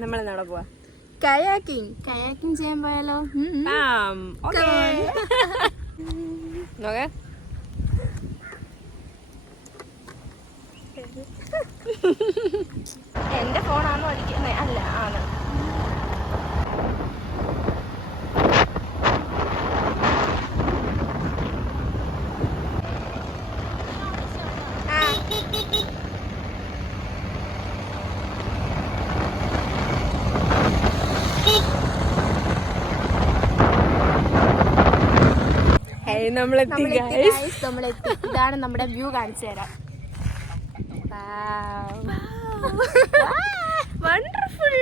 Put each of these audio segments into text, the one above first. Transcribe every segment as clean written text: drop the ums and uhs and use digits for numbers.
നമ്മളെന്നവിടെ പോവാ? കയാക്കിംഗ് ചെയ്യാൻ പോയാലോ? നോക്കേ എന്റെ ഫോണാണോ അടിക്കുന്നത്? അല്ല, ആണ്. നമ്മളെത്തി. ഇതാണ് നമ്മുടെ വ്യൂ, കാണിച്ചു തരാം. വണ്ടർഫുൾ.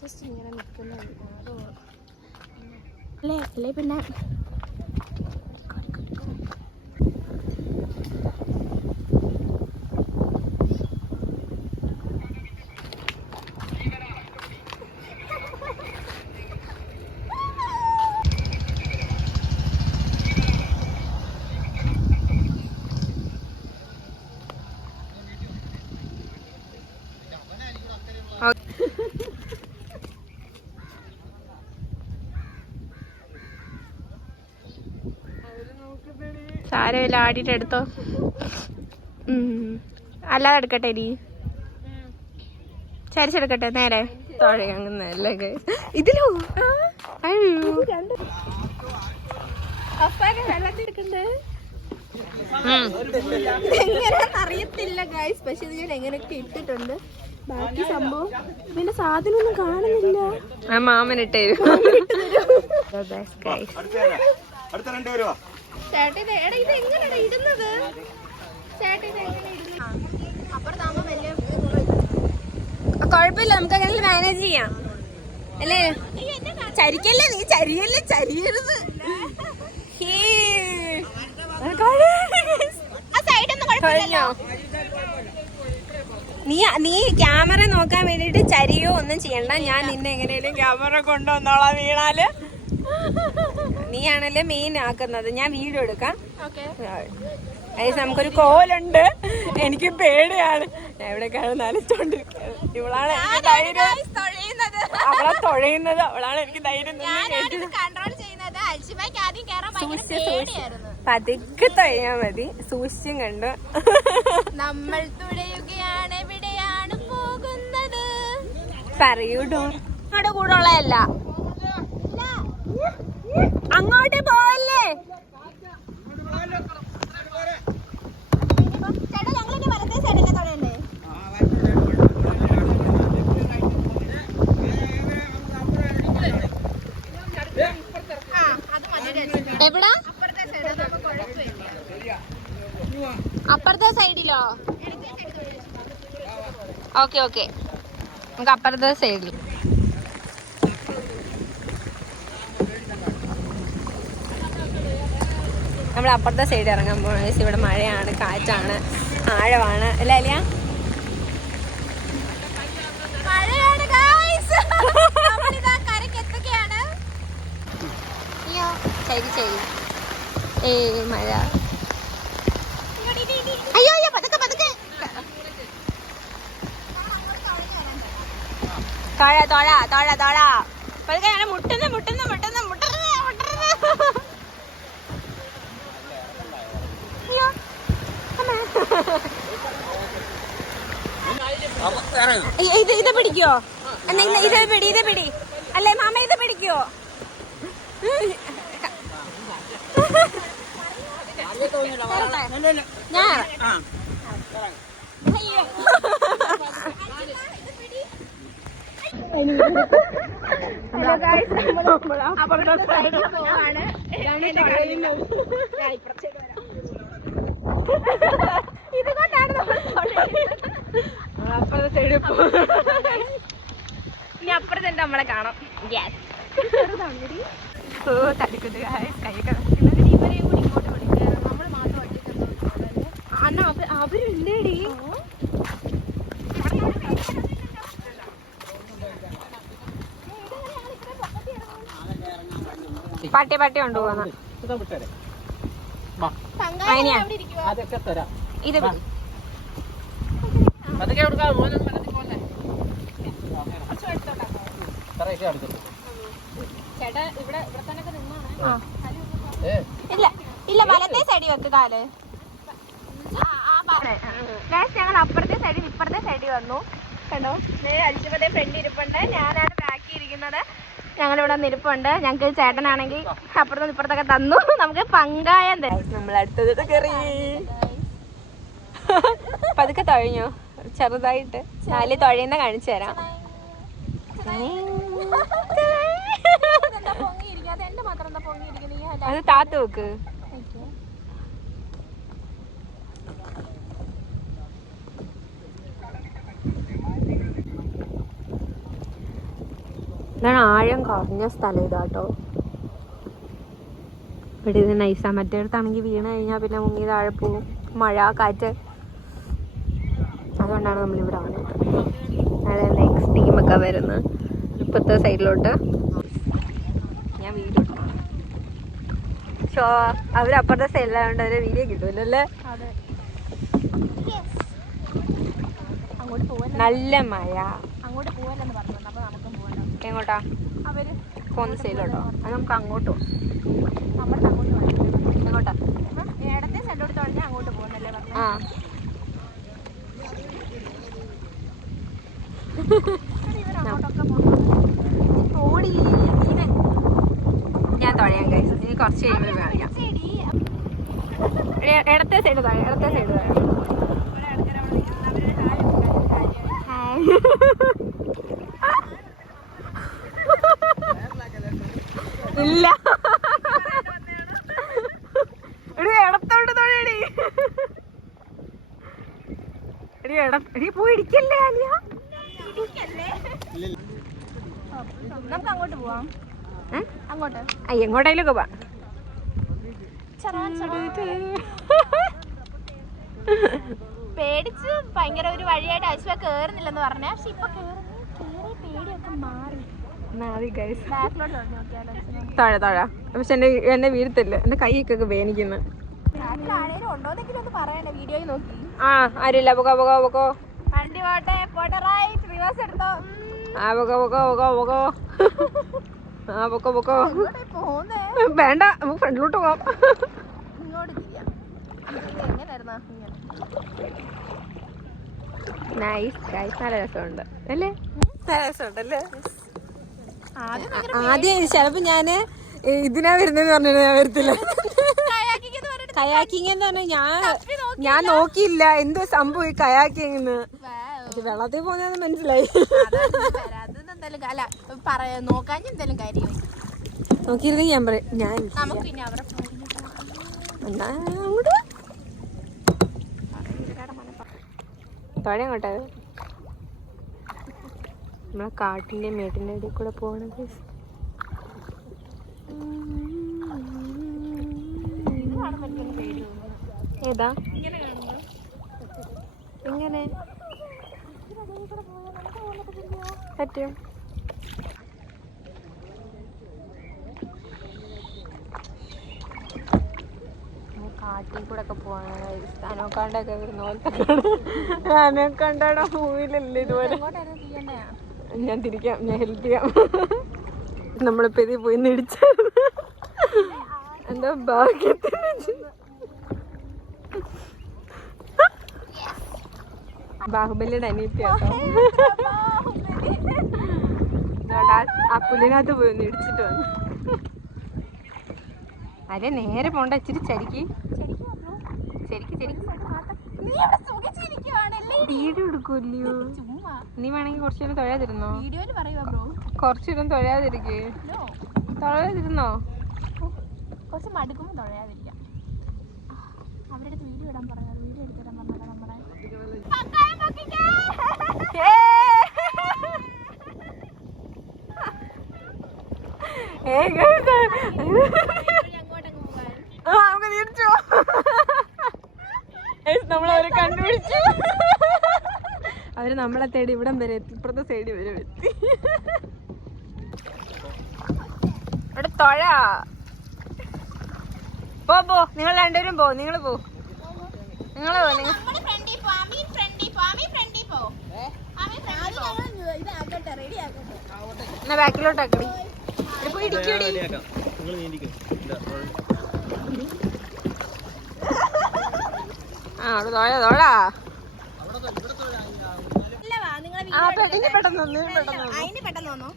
ജസ്റ്റ് ഇങ്ങനെ നിൽക്കുന്നുണ്ട് അല്ലേ? പിന്നെ സാരമില്ല, ആടിയിട്ട് എടുത്തോ. അല്ലാതെ എടുക്കട്ടെ ഡി, ചരിച്ചെടുക്കട്ടെ നേരെ. തുഴയങ്ങുന്നല്ലേ ഇതിലോ? വെള്ളത്തിലെടുക്കണ്ടേ? എങ്ങനെയാന്ന് അറിയത്തില്ല ഗൈസ്, പക്ഷെ ഇത് ഞാൻ എങ്ങനെയൊക്കെ ഇട്ടിട്ടുണ്ട്. ബാക്കി സംഭവം പിന്നെ സാധനമൊന്നും കാണുന്നില്ല. മാമനിട്ടേ. ഇത് എങ്ങനെയാണ് ഇടുന്നത്? അപ്പുറത്താകുമ്പോ വലിയ കുഴപ്പമില്ല, നമുക്ക് അങ്ങനെ മാനേജ് ചെയ്യാം അല്ലേ? ചരിക്കല്ലേ നീ, ചരിയരുത്. നീ ക്യാമറ നോക്കാൻ വേണ്ടിട്ട് ചരിയോ ഒന്നും ചെയ്യണ്ട. ഞാൻ നിന്നെ എങ്ങനെയാലും ക്യാമറ കൊണ്ടുവന്നോളാം. വീണാല് നീയാണല്ലേ മെയിൻ ആക്കുന്നത്. ഞാൻ വീഡിയോ എടുക്കാം. നമുക്കൊരു കോലുണ്ട്, എനിക്ക് പേടിയാണ്. ഞാൻ ഇവിടെ നനച്ചോണ്ടിരിക്കുന്നത്. ഇവളാണ് എനിക്ക് ധൈര്യം. അവളെ തുഴയുന്നത് അവളാണ് എനിക്ക് ധൈര്യം. പതുക്കെ തുഴയാ മതി, സൂക്ഷിച്ചും കണ്ടു. നമ്മൾ തുഴയുകയാണ്, എവിടെയാണ് പോകുന്നത്? പറയൂടോ. അങ്ങോട്ട് കൂടുള്ളതല്ല, അങ്ങോട്ട് പോവല്ലേ. എവിടാ? അപ്പുറത്തെ സൈഡിലോ? ഓക്കെ, നമുക്ക് അപ്പുറത്തെ സൈഡിൽ. നമ്മൾ അപ്പുറത്തെ സൈഡ് ഇറങ്ങാൻ പോകണം. ഇവിടെ മഴയാണ്, കാറ്റാണ്, ആഴമാണ് അല്ലേ അലിയ? ശരി മഴ. അയ്യോ പതുക്കെ പതുക്കെ. തോഴ പതുക്കെ. ഞാൻ മുട്ടുന്നു. ഇത് പിടിക്കോ? ഇത് പിടി അല്ലേ മാമ, ഇത് പിടിക്കോ? ഞാൻ ഇതുകൊണ്ടാണ് അപ്പുറത്തെ സൈഡിൽ ഇനി അപ്പുറത്തെ നമ്മളെ കാണാം. തടിക്കുണ്ട് കൈയൊക്കെ അണ്ണ അവരുണ്ടേടി. പട്ടി കൊണ്ടുപോകുന്ന അതൊക്കെ തരാം. ഇത് അതൊക്കെ കൊടുക്കാം. മോനും വെള്ളത്തിൽ പോലെ ചേട്ടാ ഇവിടെ തന്നെ നിന്നാണ്. ഇല്ല ഇല്ല, വലത്തെ സൈഡിൽ വെക്ക് കാല്. ഞങ്ങൾ അപ്പുറത്തെ സൈഡിൽ ഇപ്പുറത്തെ സൈഡിൽ വന്നു. കണ്ടോ, അലിച്ചുമതേ ഫ്രണ്ട് ഇരിപ്പുണ്ട്, ഞാനാണ് ബാക്കി ഇരിക്കുന്നത്. ഞങ്ങളിവിടെ നിൽപ്പുണ്ട്. ഞങ്ങൾക്ക് ചേട്ടനാണെങ്കിൽ അപ്പുറത്തും ഇപ്പുറത്തൊക്കെ തന്നു. നമുക്ക് പങ്കായം തരും. നമ്മൾ അടുത്തത് കയറി. പതുക്കെ തുഴഞ്ഞോ, ചെറുതായിട്ട്. നാല് തുഴയുന്ന കാണിച്ചു തരാം. അത് താത്ത് വെക്ക്. ഇതാണ് ആഴം കുറഞ്ഞ സ്ഥലം ഇതാട്ടോ. ഇവിടെ ഇത് നൈസാ. മറ്റേടത്താണെങ്കിൽ വീണ് കഴിഞ്ഞാൽ പിന്നെ മുങ്ങി താഴെ പോവും. മഴ, കാറ്റ്. അതുകൊണ്ടാണ് നമ്മളിവിടെ വന്നത്. അതെ, നെക്സ്റ്റ് ടീമൊക്കെ വരുന്നത് ഇപ്പത്തെ സൈഡിലോട്ട്. ഞാൻ വീഡിയോ ഷോ അവരപ്പുറത്തെ സൈഡിലായതുകൊണ്ട് അവരെ വീഡിയോ കിട്ടുമല്ലോ അല്ലേ. നല്ല മഴ. അങ്ങോട്ട് പോവല്ലെന്ന് പറഞ്ഞു. അപ്പൊ നമുക്കും പോകണം. എങ്ങോട്ടാ? അവര് പോകുന്ന സൈഡിലോട്ടോ? അത് നമുക്ക് അങ്ങോട്ട് പോകും. നമ്മുടെ അങ്ങോട്ട് പോകാം. എങ്ങോട്ടാ? ഇടത്തെ സൈഡിലോട്ട് തുടങ്ങി അങ്ങോട്ട് പോകുന്നല്ലേ പറഞ്ഞു. ആ ഞാൻ തുഴയാൻ കഴിച്ചു. ഇനി കുറച്ച് കഴിയുമ്പോൾ വേണം. ഇടത്തെ സൈഡ് തുഴ, ഇടത്തെ സൈഡ് തുഴ. ഇല്ല, എടി ഇടത്തോട്ട് തുഴയടി. എടി പോയി ഇടിക്കല്ലേ ആലിയ. നമുക്ക് അങ്ങോട്ട് പോവാം. അങ്ങോട്ട് എങ്ങോട്ടേലൊക്കെ പോവാം. പേടിച്ച് ഭയങ്കര ഒരു വഴിയായിട്ട് അശ്വ കേറുന്നില്ലെന്ന് പറഞ്ഞേ. പക്ഷെ ഇപ്പൊ കേറി പേടിയൊക്കെ മാറി. താഴെ താഴെ. പക്ഷെ എന്നെ വീഴത്തില്ല. എന്റെ കൈയൊക്കെ വേനിക്കുന്നു. ആ ആരില്ല. പൊക്കോ പൊക്കോ പൊക്കോ. വണ്ടി പോട്ടെ പോട്ടെ. റൈറ്റ് റിവേഴ്സ് എടുത്തോ. ആ പൊക്കോ പൊക്കോ പൊക്കോ പൊക്കോ. ആ പൊക്കോ പൊക്കോ. പോന്നേ വേണ്ട, നമുക്ക് ഫ്രണ്ടിലോട്ട് പോവാം. ഇങ്ങോട്ട് ചെയ്യാം. എങ്ങനെയായിരുന്നാ ഇങ്ങനെ? Nice guys. നല്ല രസമുണ്ട് അല്ലേ? നല്ല രസമുണ്ടല്ലേ? ആദ്യം ചിലപ്പോ ഞാന് ഇതിനാ വരുന്നതെന്ന് പറഞ്ഞിട്ട് ഞാൻ വരത്തില്ല. കയാക്കിങ് എന്ന് പറഞ്ഞാൽ ഞാൻ നോക്കിയില്ല എന്തോ സംഭവം ഈ കയാക്കിങ്. വെള്ളത്തിൽ പോകുന്ന മനസ്സിലായി. നോക്കിയിരുന്നെങ്കിൽ ഞാൻ പറയും ഞാൻ അങ്ങോട്ട് നമ്മളെ കാട്ടിന്റെ മേട്ടിന്റെ ഇടയിൽ കൂടെ പോകണത്. ഏതാ എങ്ങനെ പറ്റും? കാട്ടിൽ കൂടെ ഒക്കെ പോവാണ്. അനോക്കാണ്ടൊക്കെ വരുന്ന പോലത്തെ. അനോക്കാണ്ടയുടെ മൂവിലല്ലേ ഇതുപോലെ. ഞാൻ തിരിക്കാം, ഞാൻ ഹെൽപ്പ് ചെയ്യാം. നമ്മളിപ്പോ ഇതിൽ പോയി ഇടിച്ചായിരുന്നു. എന്താ ഭാഗ്യത്തിന് ബാഹുബലിയുടെ അനിയത്തിയാട്ടോ. ആ പുല്ലിനകത്ത് പോയി ഒന്ന് ഇടിച്ചിട്ട് വന്നു. അതെ, നേരെ പോണ്ട. ഇച്ചിരി ചരിക്ക് ശരിക്ക് ശരിക്ക്. വീഡിയോ എടുക്കൂല്ലയോ? നീ വേണമെങ്കിൽ കുറച്ചുകൂടെ തൊഴാതിരുന്നോ? കുറച്ചുകൂടെ തൊഴാതിരിക്കേ. തൊഴാതിരുന്നോ? കുറച്ച് മടുക്കുമ്പോൾ തൊഴയാതിരിക്കാം. അവരുടെ അടുത്ത് വീഡിയോ ഇടാൻ പറഞ്ഞാൽ വീഡിയോ എടുത്തിടാൻ പറഞ്ഞാൽ നമ്മുടെ നമ്മളവരെ കണ്ടുപിടിച്ചു. അവര് നമ്മളെ തേടി ഇവിടം വരെ എത്തി. ഇപ്പുറത്തെ സൈഡ് വരെ എത്തി. ഇവിടെ തൊഴ പോ നിങ്ങൾ രണ്ടുപേരും പോ. നിങ്ങൾ പോ. നിങ്ങള് പോ. നിങ്ങൾ എന്നാ ബാക്കിലോട്ട് ആക്കടി. പോയി ഇടിക്കടി. ആ അവിടെ തോഴാ. പെട്ടെന്ന് വന്നു.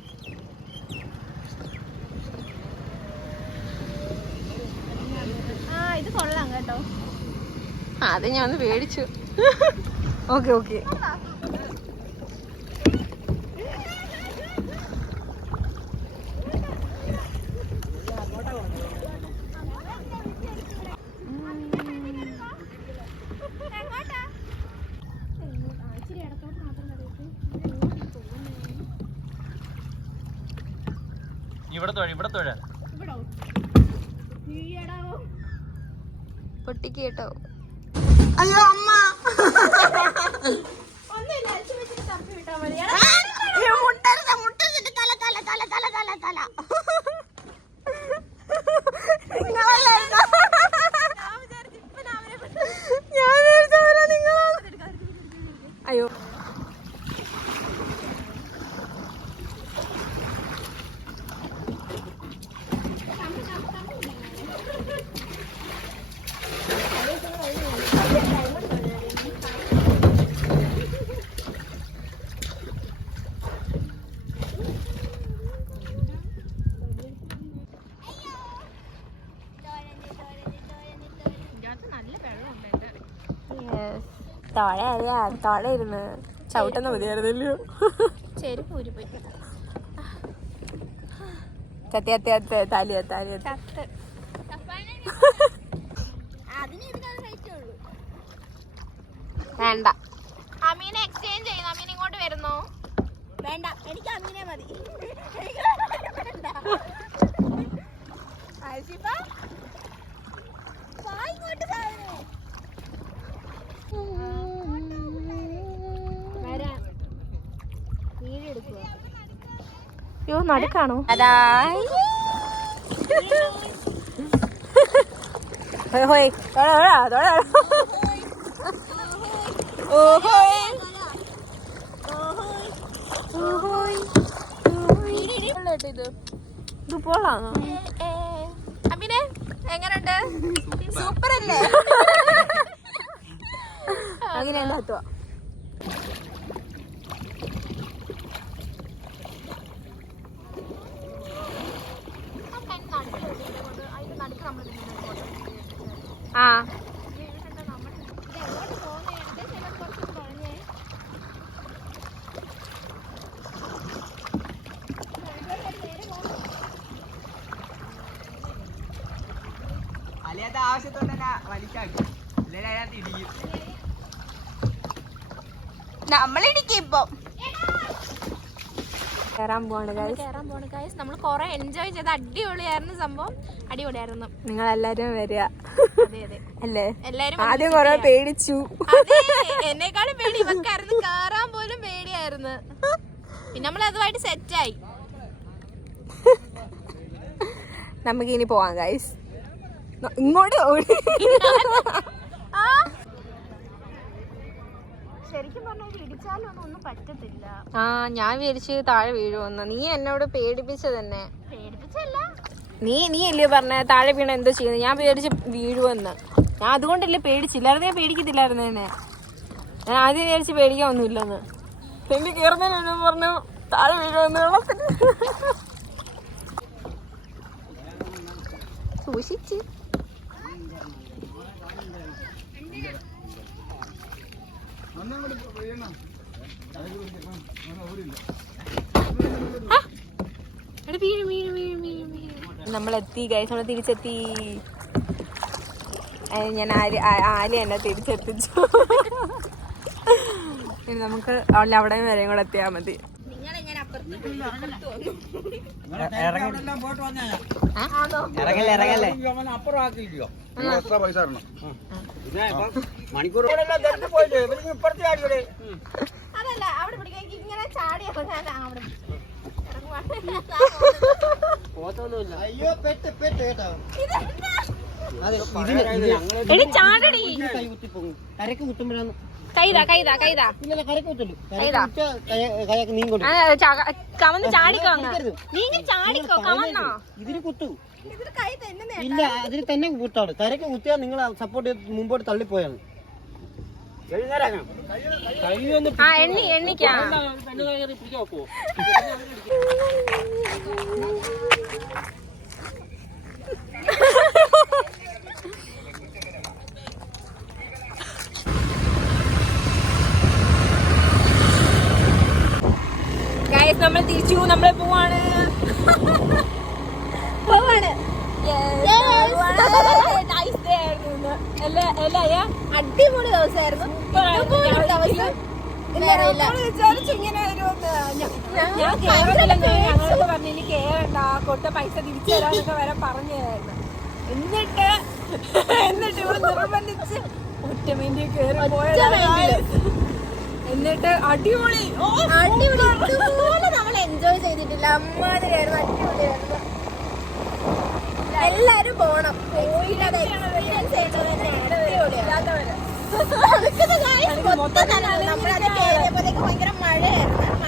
ഇത് കൊള്ളാം കേട്ടോ. അത് ഞാൻ ഒന്ന് പേടിച്ചു. Okay okay. പൊട്ടിക്ക് കേട്ടോ. അയ്യോ അമ്മ. അയ്യോ തോഴ ഇരുന്ന് ചവിട്ടുന്ന മതിയായിരുന്നല്ലോ. ചെരുപ്പ് ഊരിപ്പോയി. താലിയ വേണ്ട. അമീനെ എക്സ്ചേഞ്ച് ചെയ്യുന്നു. അമീൻ ഇങ്ങോട്ട് വരുന്നു. വേണ്ട, എനിക്ക് അമീനെ മതി. യോ നടക്കാണോ? ഇത് പോളാണോ? അമീനെ എങ്ങനുണ്ട്? സൂപ്പർ അല്ലേ? അങ്ങനെ എന്താ ആ നമ്മളിടിക്കും ഇപ്പൊ. കേറാൻ പോവാണ് ഗൈസ്. നമ്മൾ കൊറേ എൻജോയ് ചെയ്ത് അടിപൊളിയായിരുന്നു. സംഭവം അടിപൊളിയായിരുന്നു. നിങ്ങൾ എല്ലാരും വരിക അല്ലേ? എല്ലാരും ആദ്യം കൊറേ പേടിച്ചു. എന്നെക്കാളും പേടി ഇവക്കായിരുന്നു. കേറാൻ പോലും പേടിയായിരുന്നു. പിന്നെ നമ്മൾ അതുമായിട്ട് സെറ്റായി. നമുക്കിനി പോവാം ഗൈസ്. ഇങ്ങോട്ട് ഓടി. ശരിക്കും പറഞ്ഞാൽ ഇടിച്ചാലും ഒന്നും പറ്റത്തില്ല. ആ ഞാൻ വിചാരിച്ച് താഴെ വീഴുമെന്ന്. നീ എന്നോട് പേടിപ്പിച്ചത് തന്നെ. പേടിപ്പിച്ചല്ല, നീ അല്ലേ പറഞ്ഞ താഴെ വീണ എന്തോ ചെയ്യുന്നത്. ഞാൻ വിചാരിച്ച് വീഴുമെന്ന്. ഞാൻ അതുകൊണ്ടല്ലേ പേടിച്ചില്ലായിരുന്നു. ഞാൻ പേടിക്കത്തില്ലായിരുന്നു എന്നെ. ഞാൻ ആദ്യം വിചാരിച്ച് പേടിക്കാനൊന്നുമില്ലെന്ന്. എനിക്ക് കയറുന്നതിന് പറഞ്ഞു താഴെ വീഴുമെന്ന്. വെള്ളത്തിന് സൂക്ഷിച്ച്. നമ്മളെത്തി ഗൈസ്. നമ്മൾ തിരിച്ചെത്തി. ഞാൻ ആലി എന്നെ തിരിച്ചെത്തിച്ചു. ഇനി നമുക്ക് അവിടെ വരെയും കൂടെ എത്തിയാൽ മതി. അതല്ല, അവിടെ പിടിക്കാൻ ഇങ്ങനെ ചാടി ഇറങ്ങാൻ അവിടെ അയ്യോ പെട്ട് കേട്ടോ. എടി ചാടടി. കൈ കുത്തിപ്പോകും. കരക്ക് കുത്തുമ്പോഴാണ് കൈതാ ഇല്ല കരക്ക് കുത്തല്ലോ. കരക്ക് നീങ്ങോട്ട് കവന്ന് ചാടിക്കോ അങ്ങ്. നീ ചാടിക്കോ കവന്നോ. ഇതിന് കുത്തു. ഇല്ല അതിന് തന്നെ കുത്താണ്. കരക്ക് കുത്തിയാൽ നിങ്ങൾ സപ്പോർട്ട് ചെയ്ത് മുമ്പോട്ട് തള്ളിപ്പോയാണ്. ആ എണ്ണിക്കാ. നമ്മൾ തിരിച്ചു നമ്മൾ പോവാണ്. അടിപൊളി ദിവസമായിരുന്നു. ഞങ്ങളോട് പറഞ്ഞു ഇനി കേറണ്ട, കൊട്ട പൈസ തിരിച്ചു തരാന്നൊക്കെ വരെ പറഞ്ഞതായിരുന്നു. എന്നിട്ട് ഇവിടെ നിർബന്ധിച്ച് ഒറ്റമേന്റി കേറി പോയത്. എന്നിട്ട് അടിപൊളി ഇതുപോലെ നമ്മൾ എൻജോയ് ചെയ്തിട്ടില്ല. അമ്മാതിരിയായിരുന്നു, അടിപൊളിയായിരുന്നു. എല്ലാരും പോണം. നമ്മളത് കയറിയപ്പോഴത്തേക്ക് ഭയങ്കര മഴയായിരുന്നു.